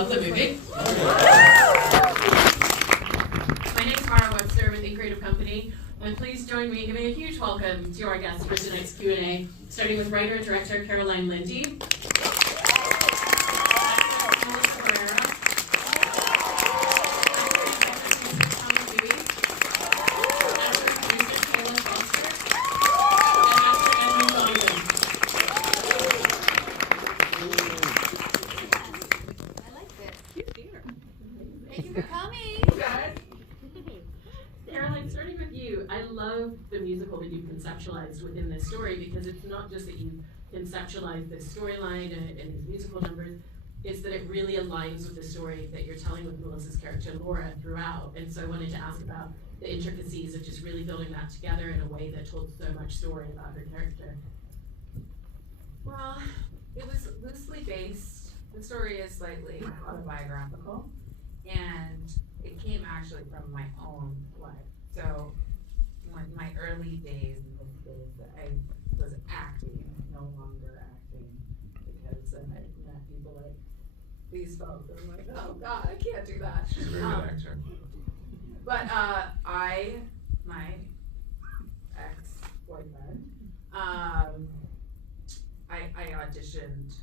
love the movie. My name is Mara Webster with The Creative Company, and please join me in giving a huge welcome to our guests for tonight's Q&A, starting with writer and director Caroline Lindy. Barrera. I love the musical that you've conceptualized within this story, because it's not just that you conceptualize this storyline and these musical numbers, it's that it really aligns with the story that you're telling with Melissa's character Laura throughout. And so I wanted to ask about the intricacies of just really building that together in a way that told so much story about her character. Well, it was loosely based. The story is slightly autobiographical, and it came actually from my own life. So when my early days in those days, I was acting, no longer acting, because I met people like these folks, and I'm like, oh God, I can't do that. She's a very good actor. But my ex-boyfriend, I auditioned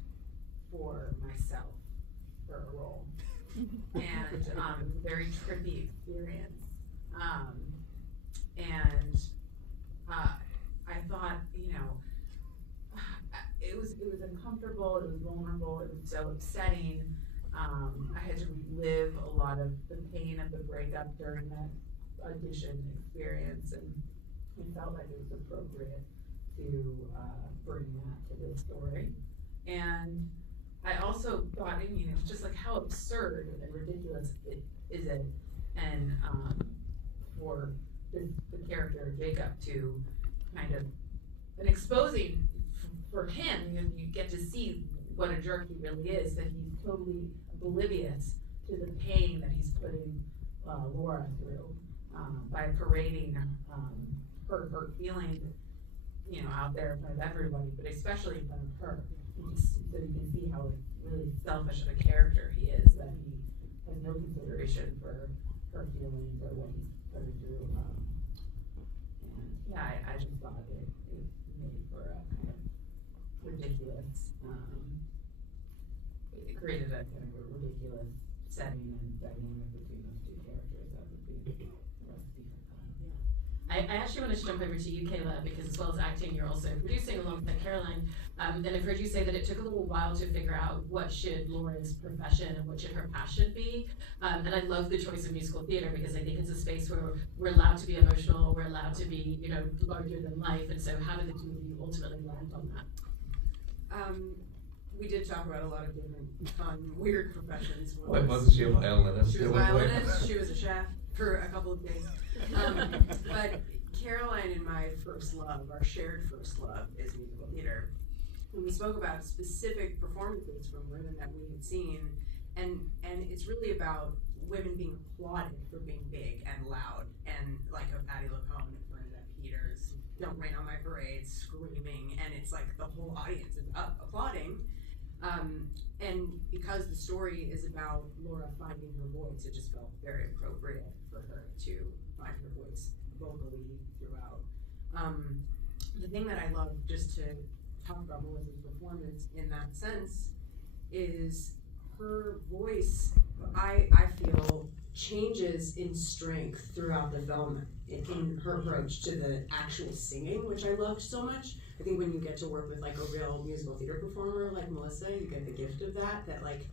for myself for a role, and very trippy experience. I thought, it was uncomfortable, it was vulnerable, it was so upsetting. I had to relive a lot of the pain of the breakup during that audition experience, and I felt like it was appropriate to bring that to this story. And I also thought, it's just like, how absurd and ridiculous is it, and for the character Jacob to kind of, and exposing for him, you get to see what a jerk he really is, that he's totally oblivious to the pain that he's putting Laura through by parading her feelings, out there in front of everybody, but especially in front of her. So you can see how really selfish of a character he is, that he has no consideration for her feelings or what he's putting through. And I just thought it made for a kind of ridiculous, it created a kind of a ridiculous setting and dynamic between those two characters that would be recipe for fun. I actually wanted to jump over to you, Kayla, because as well as acting, you're also producing alongside Caroline. And I've heard you say that it took a little while to figure out what should Laura's profession and what should her passion be. And I love the choice of musical theater, because I think it's a space where we're allowed to be emotional, we're allowed to be, larger than life. And so how did the two of you ultimately land on that? We did talk about a lot of different fun, weird professions. Why wasn't she a violinist? She was a violinist, she was a chef for a couple of days. But Caroline and my first love, our shared first love, is musical theater. And we spoke about specific performances from women that we had seen, and it's really about women being applauded for being big and loud, and like a Patti LuPone and Bernadette Peters, "Don't Rain on My Parade," screaming, and it's like the whole audience is up applauding. And because the story is about Laura finding her voice, it just felt very appropriate for her to find her voice vocally throughout. The thing that I love, just to talk about Melissa's performance in that sense, is her voice, I feel, changes in strength throughout the film in her approach to the actual singing, which I loved so much. I think when you get to work with like a real musical theater performer like Melissa, you get the gift of that like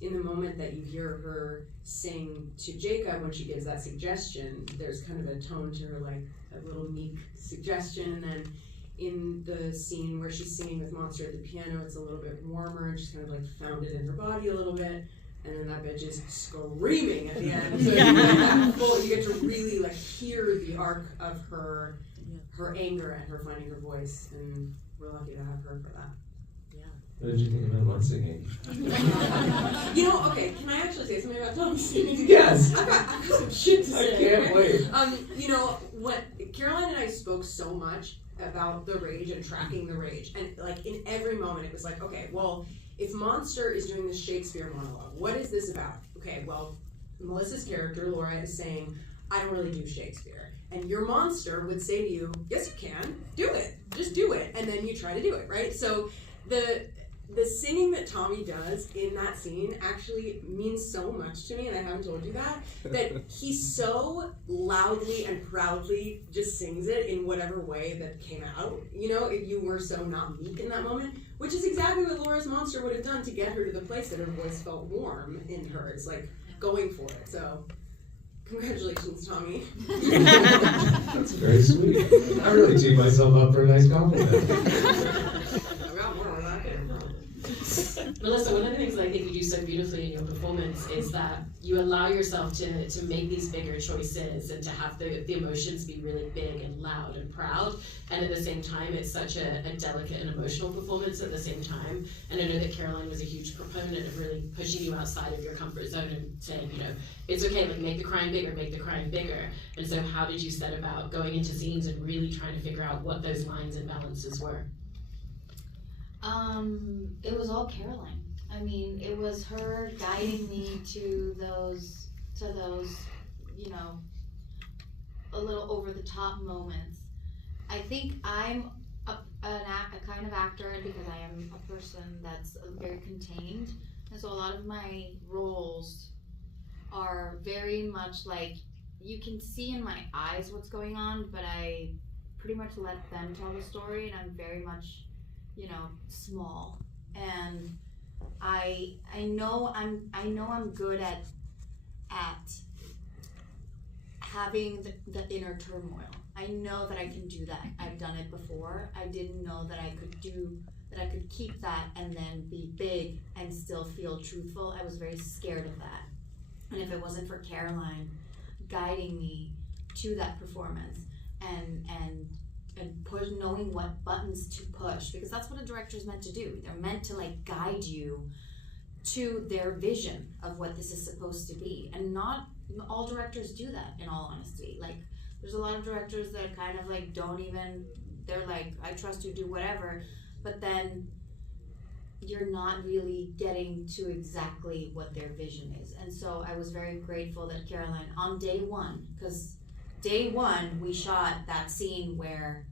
in the moment that you hear her sing to Jacob, when she gives that suggestion, there's kind of a tone to her, like a little meek suggestion, and then in the scene where she's singing with Monster at the piano, it's a little bit warmer, and she's kind of like found it in her body a little bit, and then that bitch is screaming at the end. So you get to really like hear the arc of her anger and her finding her voice, and we're lucky to have her for that. What did you think about not singing? Okay, can I actually say something about Tommy singing? Yes! I've got some shit to say. I can't wait. What Caroline and I spoke so much about the rage and tracking the rage. And like in every moment it was like, okay, well, if Monster is doing this Shakespeare monologue, what is this about? Okay, well, Melissa's character, Laura, is saying, I don't really do Shakespeare. And your monster would say to you, yes you can, do it, just do it. And then you try to do it, right? So the singing that Tommy does in that scene actually means so much to me, and I haven't told you that he so loudly and proudly just sings it in whatever way that came out, you know, if you were so not meek in that moment, which is exactly what Laura's monster would have done to get her to the place that her voice felt warm in her. It's like going for it. So congratulations, Tommy. That's very sweet. I really teed myself up for a nice compliment. Melissa, one of the things that I think you do so beautifully in your performance is that you allow yourself to make these bigger choices and to have the emotions be really big and loud and proud, and at the same time it's such a delicate and emotional performance at the same time. And I know that Caroline was a huge proponent of really pushing you outside of your comfort zone and saying, you know, it's okay, like make the crying bigger, make the crying bigger. And so how did you set about going into scenes and really trying to figure out what those lines and balances were? It was all Caroline. I mean, it was her guiding me to those, you know, a little over the top moments. I think I'm a kind of actor because I am a person that's very contained, and so a lot of my roles are very much like, you can see in my eyes what's going on, but I pretty much let them tell the story, and I'm very much, you know, small. And I know I'm good at having the inner turmoil. I know that I can do that. I've done it before. I didn't know that I could keep that and then be big and still feel truthful. I was very scared of that. And if it wasn't for Caroline guiding me to that performance and push, knowing what buttons to push, because that's what a director is meant to do. They're meant to like guide you to their vision of what this is supposed to be. And not all directors do that, in all honesty. Like, there's a lot of directors that kind of like don't even, they're like, I trust you, do whatever, but then you're not really getting to exactly what their vision is. And so I was very grateful that Caroline, on day one, because day one we shot that scene where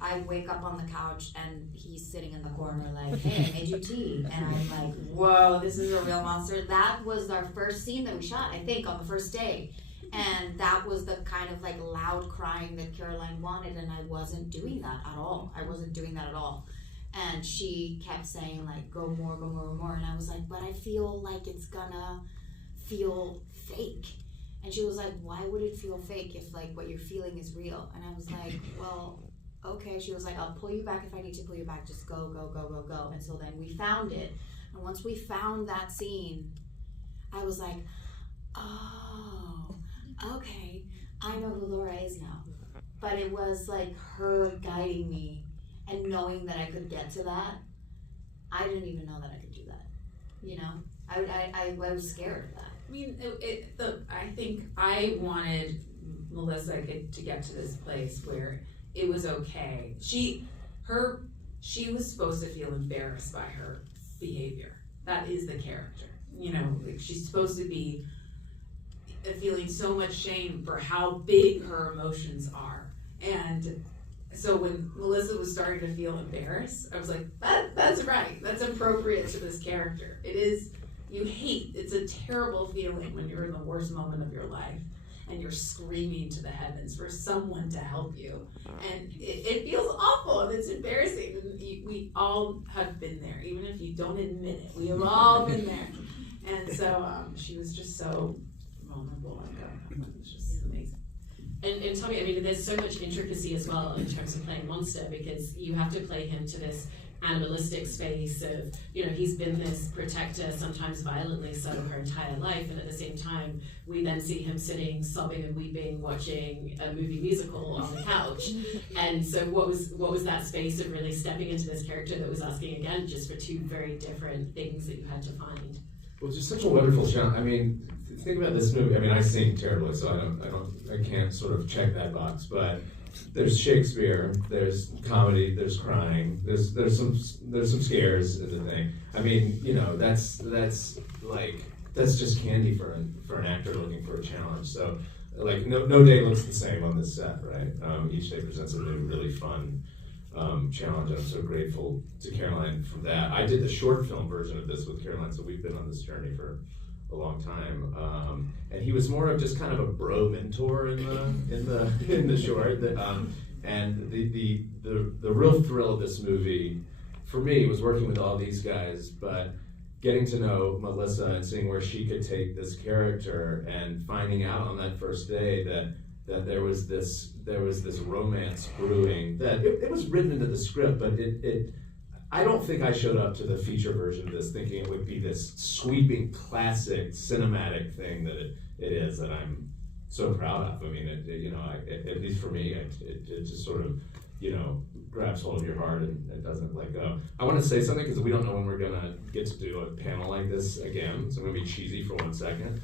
I wake up on the couch and he's sitting in the corner like, hey, I made you tea. And I'm like, whoa, this is a real monster. That was our first scene that we shot, I think, on the first day. And that was the kind of like loud crying that Caroline wanted, and I wasn't doing that at all. And she kept saying like, go more, go more, go more. And I was like, but I feel like it's gonna feel fake. And she was like, why would it feel fake if like what you're feeling is real? And I was like, well, okay. She was like, I'll pull you back if I need to pull you back. Just go, go, go, go, go. And so then we found it. And once we found that scene, I was like, oh, okay, I know who Laura is now. But it was like her guiding me and knowing that I could get to that. I didn't even know that I could do that. You know, I was scared of that. I mean, I think I wanted Melissa to get to this place where it was okay. She was supposed to feel embarrassed by her behavior. That is the character. You know, like she's supposed to be feeling so much shame for how big her emotions are. And so when Melissa was starting to feel embarrassed, I was like, that's right. That's appropriate to this character. It is, it's a terrible feeling when you're in the worst moment of your life and you're screaming to the heavens for someone to help you. And it feels awful and it's embarrassing. And we all have been there, even if you don't admit it. We have all been there. And so she was just so vulnerable. It was just amazing. And Tommy, I mean, there's so much intricacy as well in terms of playing Monster, because you have to play him to this animalistic space of, you know, he's been this protector, sometimes violently so, her entire life, and at the same time we then see him sitting sobbing and weeping watching a movie musical on the couch. And so what was that space of really stepping into this character that was asking again just for two very different things that you had to find? Well, it's just such a wonderful challenge. I mean, think about this movie. I mean, I sing terribly, so I can't sort of check that box. But there's Shakespeare, there's comedy, there's crying, there's some scares in the thing. I mean, you know, that's just candy for an actor looking for a challenge. So, like, no day looks the same on this set, right? Each day presents a new, really fun challenge. I'm so grateful to Caroline for that. I did the short film version of this with Caroline, so we've been on this journey for a long time. And he was more of just kind of a bro mentor in the short. And the real thrill of this movie for me was working with all these guys, but getting to know Melissa and seeing where she could take this character, and finding out on that first day that there was this romance brewing, that it was written into the script, but I don't think I showed up to the feature version of this thinking it would be this sweeping classic cinematic thing that it is, that I'm so proud of. I mean, at least for me, it just sort of, you know, grabs hold of your heart and it doesn't let go. I want to say something because we don't know when we're gonna get to do a panel like this again, so I'm gonna be cheesy for 1 second.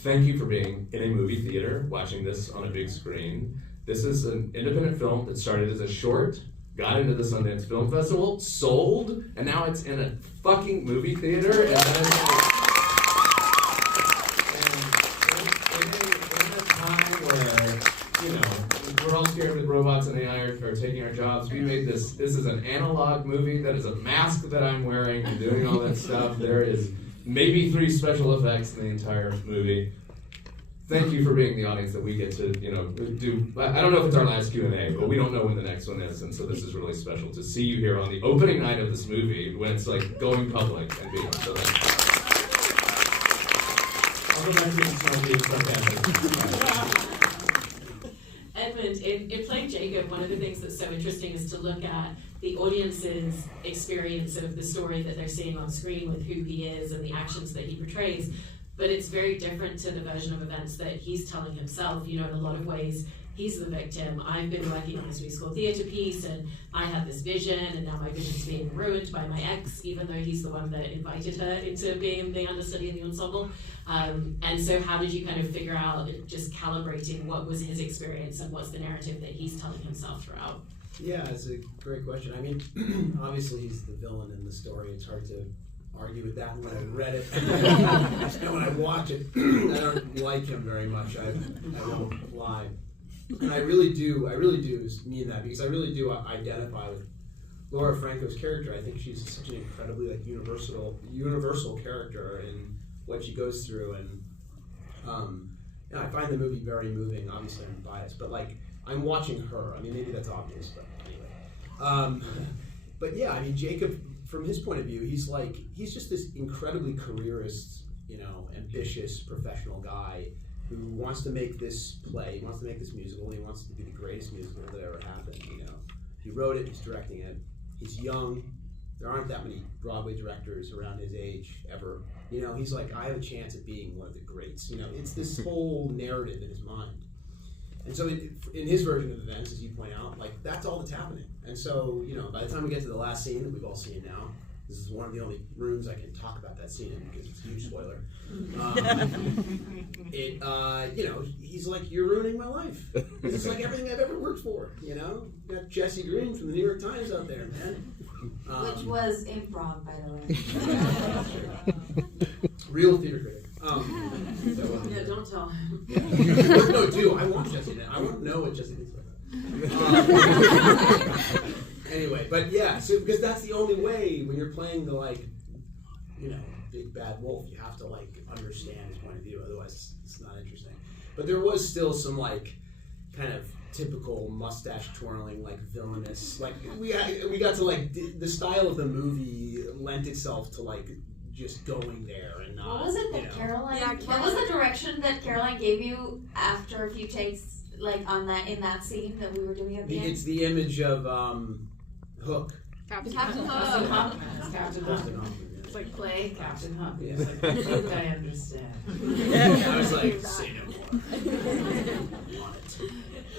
Thank you for being in a movie theater, watching this on a big screen. This is an independent film that started as a short, got into the Sundance Film Festival, sold, and now it's in a fucking movie theater. In a time where, you know, we're all scared with robots and AI are taking our jobs, we made this is an analog movie that is a mask that I'm wearing and doing all that stuff. There is maybe 3 special effects in the entire movie. Thank you for being the audience that we get to, you know, do. I don't know if it's our last Q&A, but we don't know when the next one is, and so this is really special to see you here on the opening night of this movie when it's like going public and being. So I'll go back to being sarcastic. Edmund, in playing Jacob, one of the things that's so interesting is to look at the audience's experience of the story that they're seeing on screen with who he is and the actions that he portrays. But it's very different to the version of events that he's telling himself. You know, in a lot of ways, he's the victim. I've been working on this musical theater piece, and I had this vision, and now my vision's being ruined by my ex, even though he's the one that invited her into being the understudy in the ensemble. And so how did you kind of figure out just calibrating what was his experience and what's the narrative that he's telling himself throughout? Yeah, it's a great question. I mean, obviously he's the villain in the story. It's hard to argue with that when I read it. And when I watch it, I don't like him very much. I won't lie. And I really do mean that, because I really do identify with Laura Franco's character. I think she's such an incredibly like universal character in what she goes through, and I find the movie very moving. Obviously I'm biased, but like I'm watching her. I mean, maybe that's obvious, but anyway. But yeah, I mean, Jacob, from his point of view, he's just this incredibly careerist, you know, ambitious professional guy who wants to make this play, he wants to make this musical, and he wants it to be the greatest musical that ever happened, you know. He wrote it, he's directing it, he's young, there aren't that many Broadway directors around his age ever. You know, he's like, I have a chance at being one of the greats. You know, it's this whole narrative in his mind. And so in his version of events, as you point out, like, that's all that's happening. And so, you know, by the time we get to the last scene that we've all seen now, this is one of the only rooms I can talk about that scene in because it's a huge spoiler. You know, he's like, you're ruining my life. This is like everything I've ever worked for, you know? You got Jesse Green from the New York Times out there, man. Which was improv, by the way. Real theater critic. Yeah, don't tell him. No, do. I want Jesse. I want to know what Jesse thinks about that. Anyway, but yeah, so because that's the only way when you're playing the, like, you know, big bad wolf, you have to like understand his point of view. Otherwise, it's not interesting. But there was still some like kind of typical mustache twirling, like villainous. Like we got to like the style of the movie lent itself to like just going there and not. What was it that Caroline? Yeah, what was the direction that Caroline gave you after a few takes, like on that in that scene that we were doing at the end? It's the image of Hook. Captain Hook. Captain Hook. It's like play Captain Hook. Yeah. It's like, I think I understand. I was like, say no more.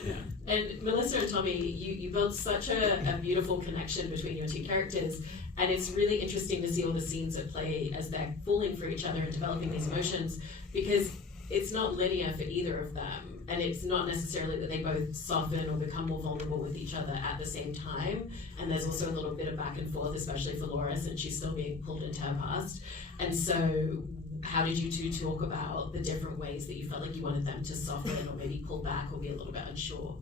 Yeah. And Melissa and Tommy, you built such a beautiful connection between your two characters, and it's really interesting to see all the scenes at play as they're falling for each other and developing these emotions, because it's not linear for either of them, and it's not necessarily that they both soften or become more vulnerable with each other at the same time. And there's also a little bit of back and forth, especially for Laura, since she's still being pulled into her past. And so how did you two talk about the different ways that you felt like you wanted them to soften or maybe pull back or be a little bit unsure?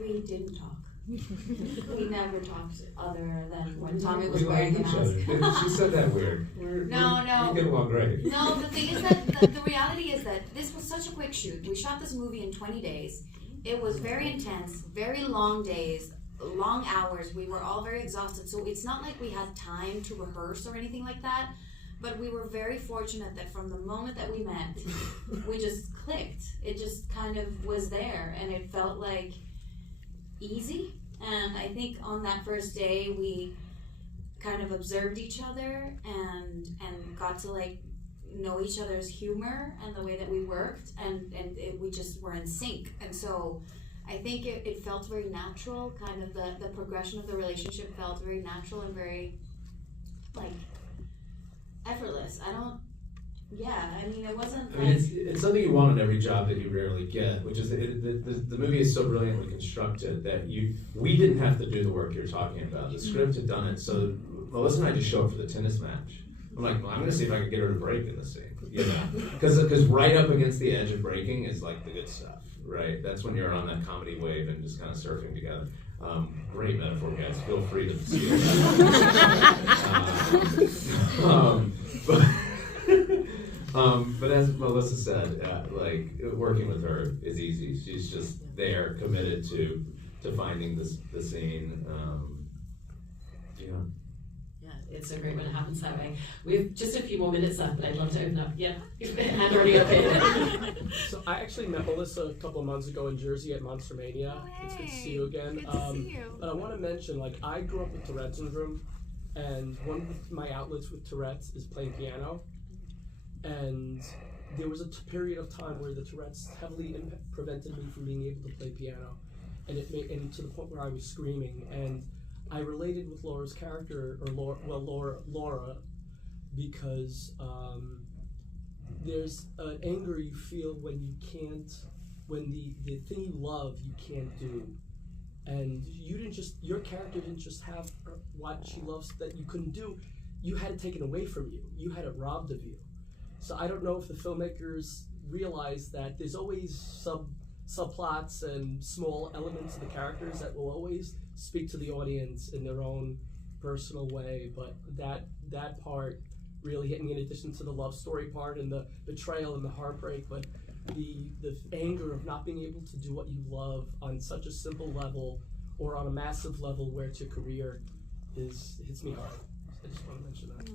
We didn't talk. We never talked other than when Tommy was We like wearing a each other. mask. She said that weird. No. We get along great. No, the thing is that the reality is that this was such a quick shoot. We shot this movie in 20 days. It was very intense, very long days, long hours. We were all very exhausted. So it's not like we had time to rehearse or anything like that. But we were very fortunate that from the moment that we met, we just clicked. It just kind of was there, and it felt like easy. And I think on that first day we kind of observed each other and got to like know each other's humor and the way that we worked, and we just were in sync. And so I think it felt very natural. Kind of the progression of the relationship felt very natural and very like effortless. It wasn't I mean, it's something you want in every job that you rarely get, which is the movie is so brilliantly constructed that we didn't have to do the work you're talking about. The script had done it, so Melissa and I just show up for the tennis match. I'm like, well, I'm going to see if I can get her to break in this scene, because right up against the edge of breaking is like the good stuff, right? That's when you're on that comedy wave and just kind of surfing together. Great metaphor, guys. Feel free to steal that. But as Melissa said, like working with her is easy. She's just there, committed to finding the scene. Yeah, it's so great when it happens that way. We have just a few more minutes left, but I'd love to open up. Yeah, hand already open. So I actually met Melissa a couple of months ago in Jersey at Monster Mania. Oh, hey. It's good to see you again. Good to see you. But I want to mention, like, I grew up with Tourette syndrome, and one of my outlets with Tourette's is playing piano. And there was a period of time where the Tourette's heavily prevented me from being able to play piano, and to the point where I was screaming. And I related with Laura's character, or Laura, because there's an anger you feel when you can't, when the thing you love you can't do, and your character didn't just have what she loves that you couldn't do, you had it taken away from you, you had it robbed of you. So I don't know if the filmmakers realize that there's always subplots and small elements of the characters that will always speak to the audience in their own personal way, but that part really hit me, in addition to the love story part and the betrayal and the heartbreak. But the anger of not being able to do what you love on such a simple level or on a massive level where it's your career hits me hard. I just want to mention that.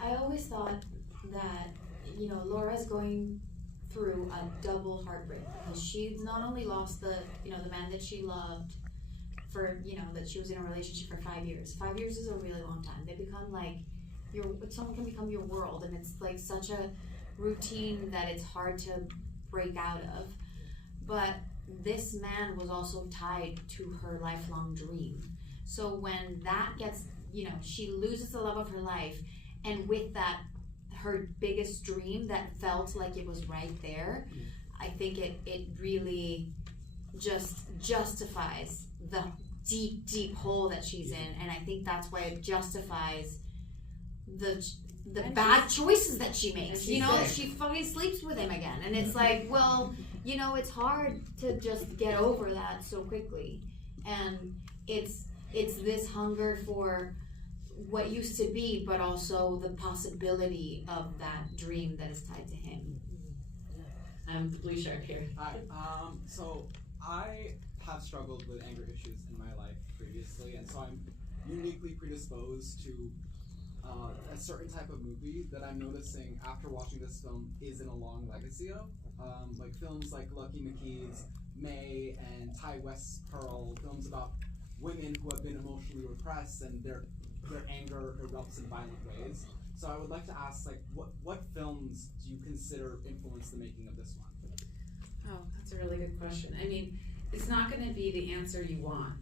I always thought that, Laura's going through a double heartbreak, because she's not only lost the man that she loved for, that she was in a relationship for 5 years. 5 years is a really long time. They become like someone can become your world, and it's like such a routine that it's hard to break out of. But this man was also tied to her lifelong dream. So when that gets, she loses the love of her life, and with that, her biggest dream that felt like it was right there, I think it really just justifies the deep, deep hole that she's in, and I think that's why it justifies the bad choices that she makes. She fucking sleeps with him again, and it's like, well, it's hard to just get over that so quickly, and it's this hunger for what used to be, but also the possibility of that dream that is tied to him. The blue shirt here. Hi. So I have struggled with anger issues in my life previously, and so I'm uniquely predisposed to a certain type of movie that I'm noticing after watching this film isn't a long legacy of. Like films like Lucky McKee's May and Ty West's Pearl, films about women who have been emotionally repressed and their anger erupts in violent ways. So I would like to ask, like, what films do you consider influenced the making of this one? Oh, that's a really good question. I mean, it's not going to be the answer you want.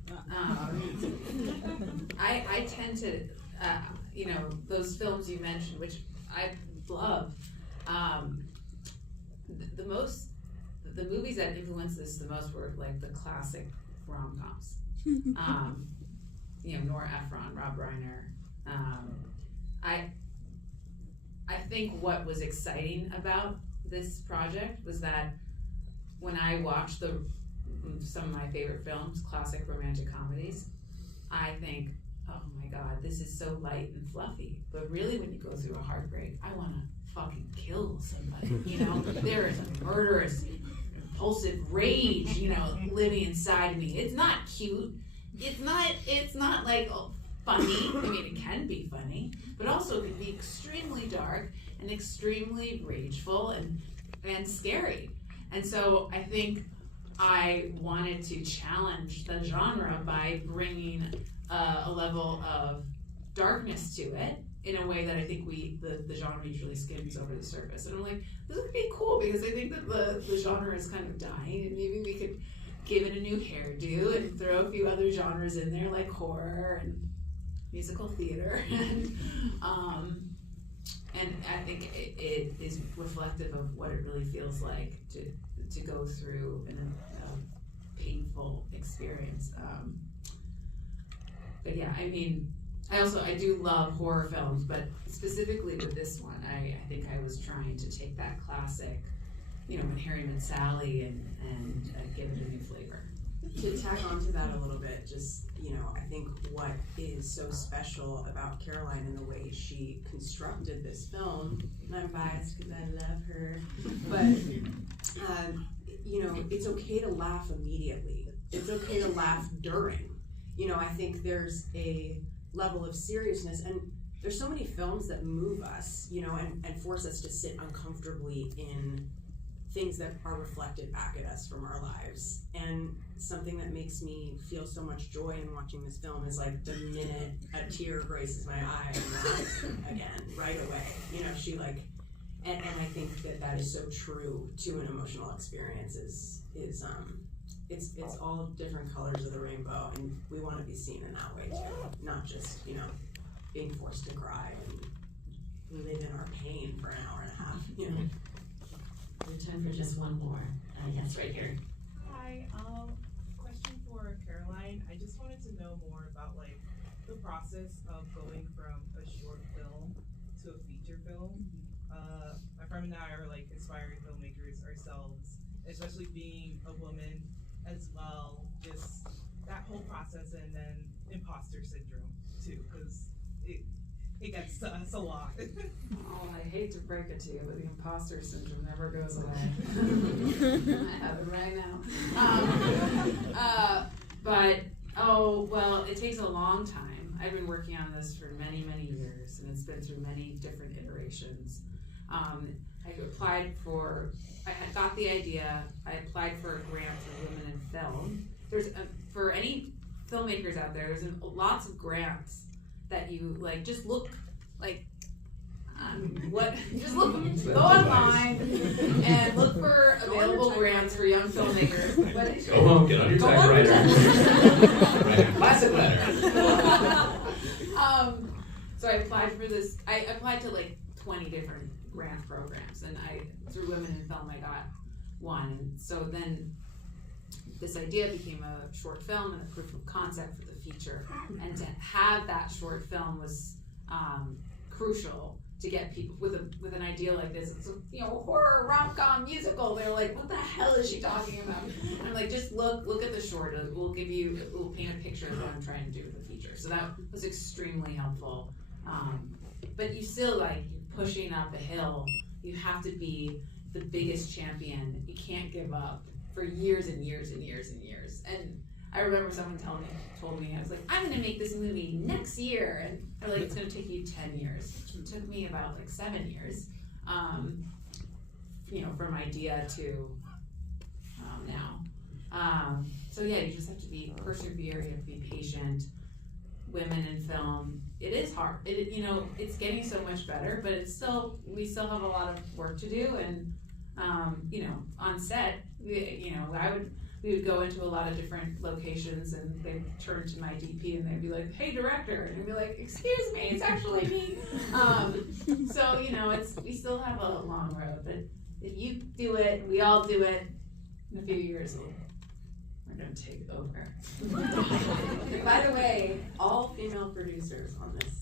I tend to, those films you mentioned, which I love, The movies that influenced this the most were like the classic rom-coms. Nora Ephron, Rob Reiner. I think what was exciting about this project was that when I watched some of my favorite films, classic romantic comedies, I think, oh my God, this is so light and fluffy. But really, when you go through a heartbreak, I want to fucking kill somebody. There is a murderous, impulsive rage, living inside me. It's not cute. It's not like funny. I mean, it can be funny, but also it can be extremely dark and extremely rageful and scary. And so I think I wanted to challenge the genre by bringing a level of darkness to it in a way that I think the genre usually skims over the surface. And I'm like, this would be cool because I think that the genre is kind of dying, and maybe we could give it a new hairdo and throw a few other genres in there like horror and musical theater. And I think it is reflective of what it really feels like to go through a painful experience. But yeah, I mean, I do love horror films, but specifically with this one, I think I was trying to take that classic, when Harry met Sally and give it a new flavor. To tack onto that a little bit, just, I think what is so special about Caroline and the way she constructed this film, and I'm biased because I love her, but, it's okay to laugh immediately. It's okay to laugh during. I think there's a level of seriousness, and there's so many films that move us, and force us to sit uncomfortably in things that are reflected back at us from our lives. And something that makes me feel so much joy in watching this film is like the minute a tear graces my eye again, right away. She and I think that is so true to an emotional experience it's all different colors of the rainbow, and we want to be seen in that way too, not just, being forced to cry and live in our pain for an hour and a half, We have time for just one more. Yes, right here. Hi, question for Caroline. I just wanted to know more about the process of going from a short film to a feature film. My friend and I are aspiring filmmakers ourselves, especially being a woman as well. Just that whole process, and then imposter syndrome too, because it gets to us a lot. Oh, I hate to break it to you, but the imposter syndrome never goes away. I have it right now. But it takes a long time. I've been working on this for many, many years, and it's been through many different iterations. I had got the idea. I applied for a grant for Women in Film. For any filmmakers out there, there's lots of grants that you just look go online and look for available grants for young filmmakers. Go home, get on your typewriter, write a classic letter. So I applied for this. I applied to 20 different grant programs, and through Women in Film I got one. And so then this idea became a short film and a proof of concept for the feature. And to have that short film was crucial to get people with an idea like this. It's a horror rom-com musical. They're like, what the hell is she talking about? And I'm like, just look at the short. It will paint a picture of what I'm trying to do with the feature. So that was extremely helpful. But you still you're pushing up a hill. You have to be the biggest champion. You can't give up for years and years and years and years. And I remember someone told me, I was like, I'm gonna make this movie next year, and they're like, it's gonna take you 10 years. It took me about 7 years, from idea to now. So yeah, you just have to be persevere. You have to be patient. Women in film, it is hard. It's getting so much better, but we still have a lot of work to do. And on set, we would go into a lot of different locations, and they'd turn to my DP and they'd be like, "Hey, director," and I'd be like, "Excuse me, it's actually me." So you know, we still have a long road, but if you do it, we all do it. In a few years, we're gonna take over. By the way, all female producers on this.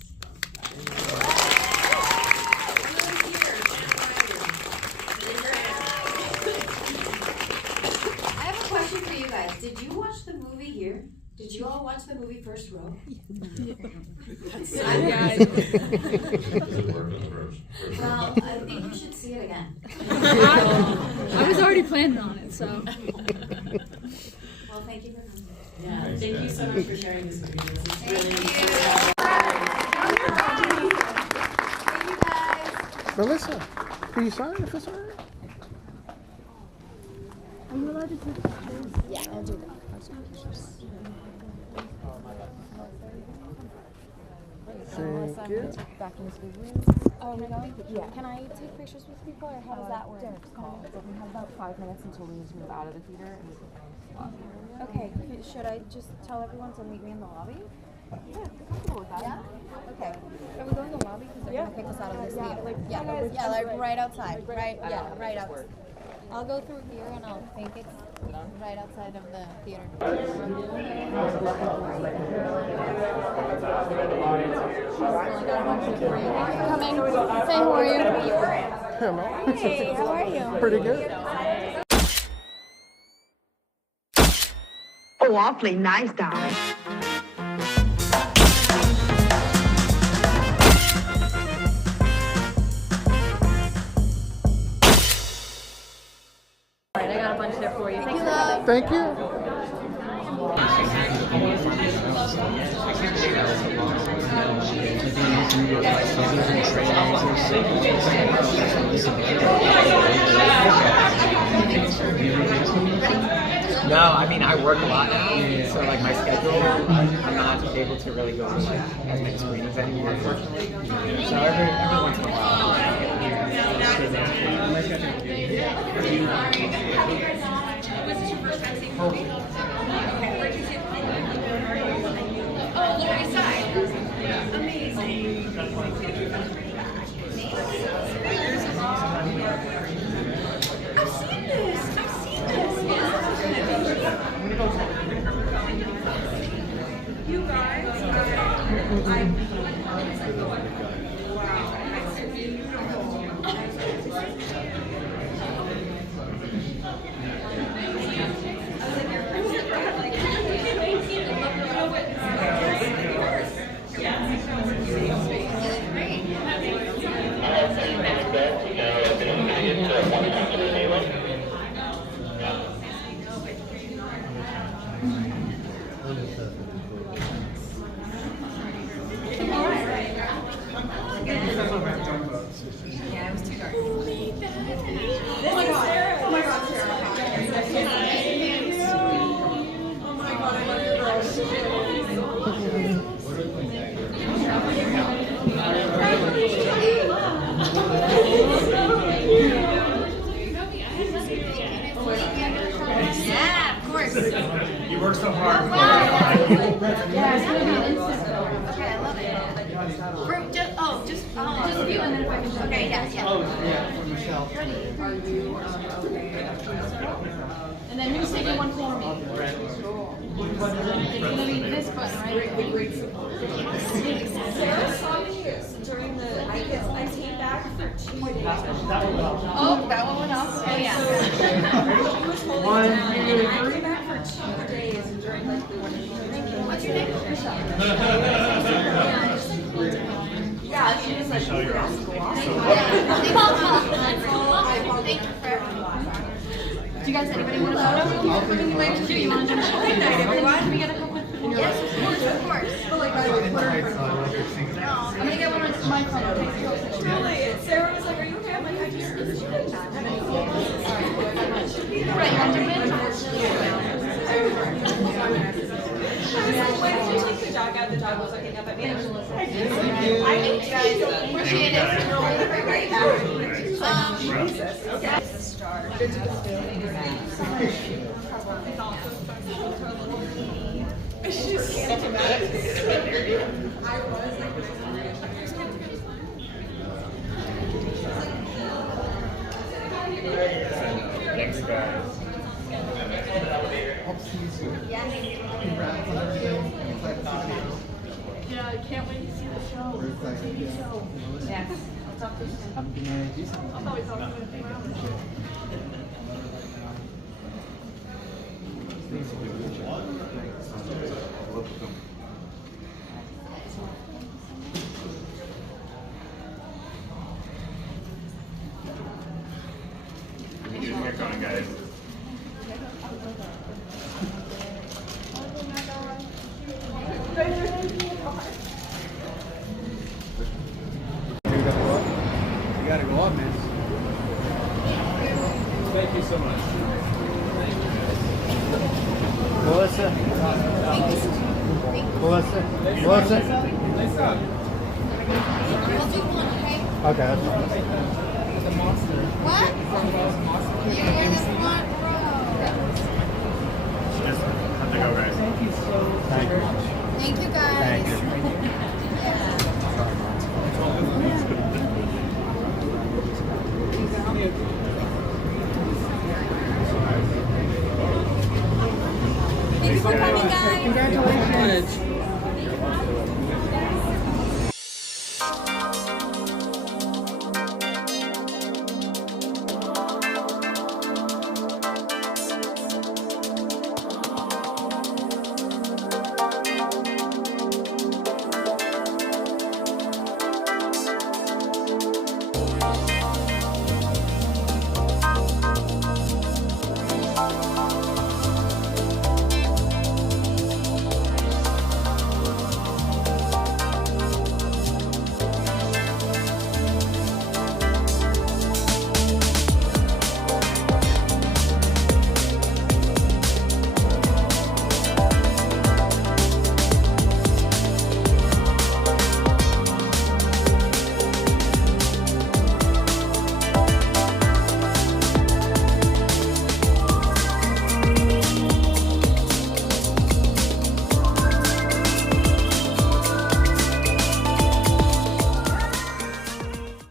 I have a question for you guys. Did you watch the movie here? Did you all watch the movie First Row? Well, I think you should see it again. I was already planning on it, so. Well, thank you for coming. Yeah, thank you so much for sharing this with me. This is really Thank you guys. Melissa, can you sign if it's all right? Are you allowed to take pictures? Yeah, I'll do that. I'll take pictures. Thank you. Back into the room. Oh, we going? Yeah. Can I take pictures with people, or how does that work? Derek's call. We have about 5 minutes until we need to move out of the theater. Okay. Should I just tell everyone to meet me in the lobby? Yeah, I'm comfortable with that. Yeah? Okay. Are we going to the lobby? Because they're going to kick us out of this theater. Like right outside. Right outside. I'll go through here and I'll think it's right outside of the theater. Coming. Say how are you? Hello. Hey, how are you? Pretty good. Oh, awfully nice, darling. I got a bunch there for you. Thank you. Thank you. No, I mean, I work a lot now, so like my schedule, I'm not able to really go to like as many screenings anymore, unfortunately. So every once in a while. Was this your first time seeing the movie? Okay, where'd you see it? Oh, Lower East Side. Amazing. I've seen this. You guys, yeah, it was too dark. Who made that? Oh my god, Sarah. Oh my god, Sarah. Oh my god, I love your girl. Yeah, of course. You work so hard. Yeah, it's going to be an instant. Okay, I love it. Just a few and then if I can. Okay, yeah. Oh, yeah, for Michelle. And then who's taking one for me? It's gonna be this button, right? Sarah saw me during the. I came back for 2 days. Oh, that one went off? Oh, yeah. She was holding down, and I came back for 2 days, and during like the one. What's your name? Yeah, she was like, Thank you for everything. Do you guys, anybody want a photo? Do you want to jump in? Good night, everyone. Can we get a couple? Yes, of course. But like, I'm gonna get one of my phone. really, Sarah was like, are you okay? I'm like, I just didn't have any photos. Right, you want to jump in? I was like, why did you take the dog out? The dog was looking up at me. I did. I hate you guys. Appreciate it. Okay. Thanks, guys. Yeah, I can't wait to see the show. TV show. Yes. I'll talk to you soon. I'm gonna do something. I'll probably talk to you in a few hours. Get going, guys. You gotta go up, man. Thank you so much. Melissa. Melissa. Melissa. Nice job. We'll do one, okay? Okay, that's fine. What? You're this one, bro. Just have to go, guys. Thank you so much. Thank you, guys. Thank you. Thanks for coming, guys. Congratulations.